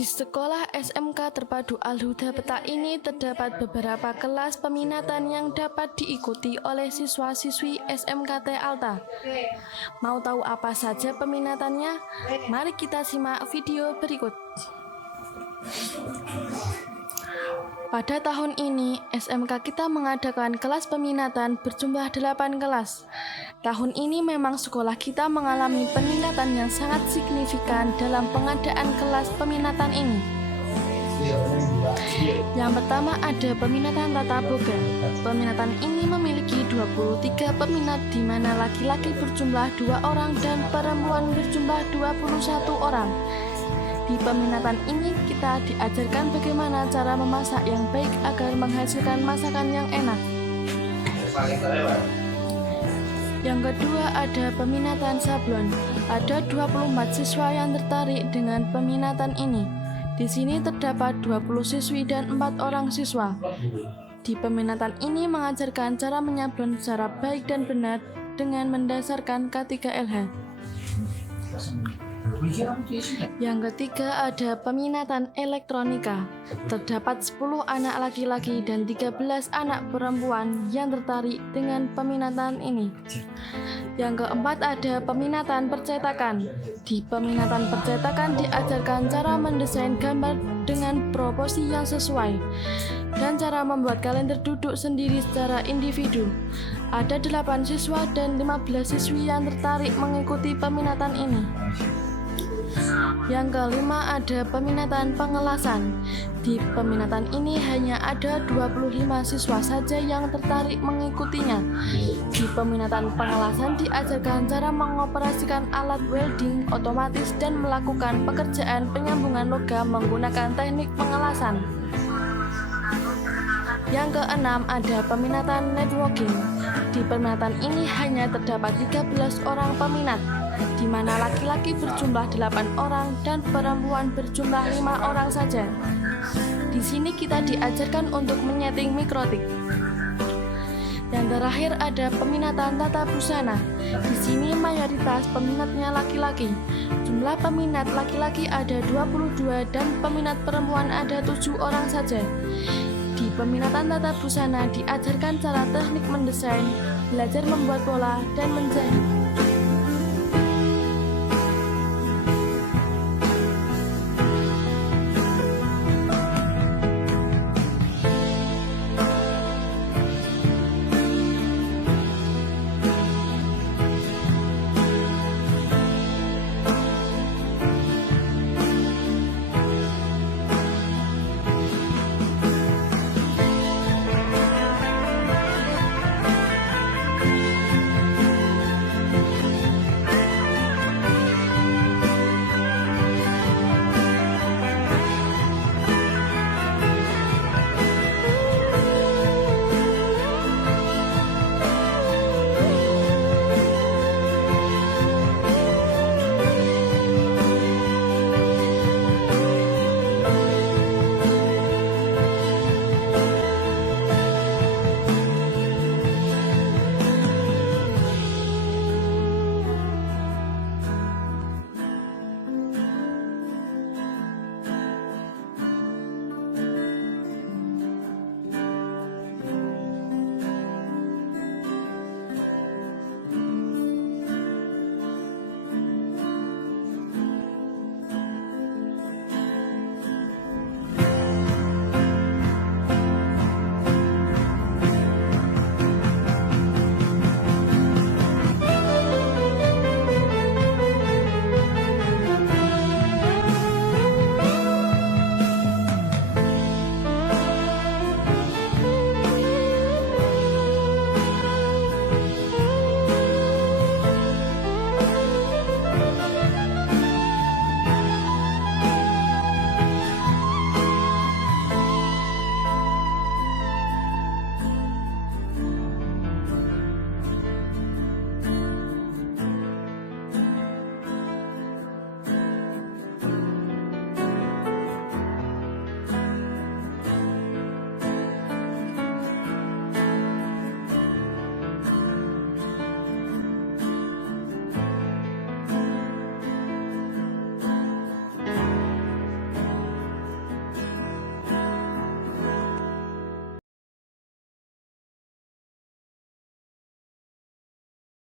Di sekolah SMK Terpadu Al-Huda Peta ini terdapat beberapa kelas peminatan yang dapat diikuti oleh siswa-siswi SMKT Alta. Mau tahu apa saja peminatannya? Mari kita simak video berikut. Pada tahun ini, SMK kita mengadakan kelas peminatan berjumlah 8 kelas. Tahun ini memang sekolah kita mengalami peningkatan yang sangat signifikan dalam pengadaan kelas peminatan ini. Yang pertama ada peminatan tata boga. Peminatan ini memiliki 23 peminat di mana laki-laki berjumlah 2 orang dan perempuan berjumlah 21 orang. Di peminatan ini kita diajarkan bagaimana cara memasak yang baik agar menghasilkan masakan yang enak. Yang kedua ada peminatan sablon. Ada 24 siswa yang tertarik dengan peminatan ini. Di sini terdapat 20 siswi dan 4 orang siswa. Di peminatan ini mengajarkan cara menyablon secara baik dan benar dengan mendasarkan K3LH. Yang ketiga ada peminatan elektronika. Terdapat 10 anak laki-laki dan 13 anak perempuan yang tertarik dengan peminatan ini. Yang keempat ada peminatan percetakan. Di peminatan percetakan diajarkan cara mendesain gambar dengan proporsi yang sesuai dan cara membuat kalender duduk sendiri secara individu. Ada 8 siswa dan 15 siswi yang tertarik mengikuti peminatan ini. Yang kelima ada peminatan pengelasan. Di peminatan ini hanya ada 25 siswa saja yang tertarik mengikutinya. Di peminatan pengelasan diajarkan cara mengoperasikan alat welding otomatis dan melakukan pekerjaan penyambungan logam menggunakan teknik pengelasan. Yang keenam ada peminatan networking. Di peminatan ini hanya terdapat 13 orang peminat, di mana laki-laki berjumlah 8 orang dan perempuan berjumlah 5 orang saja. Di sini kita diajarkan untuk menyeting mikrotik. Yang terakhir ada peminatan tata busana. Di sini mayoritas peminatnya laki-laki. Jumlah peminat laki-laki ada 22 dan peminat perempuan ada 7 orang saja. Di peminatan tata busana diajarkan cara teknik mendesain, belajar membuat pola, dan menjahit.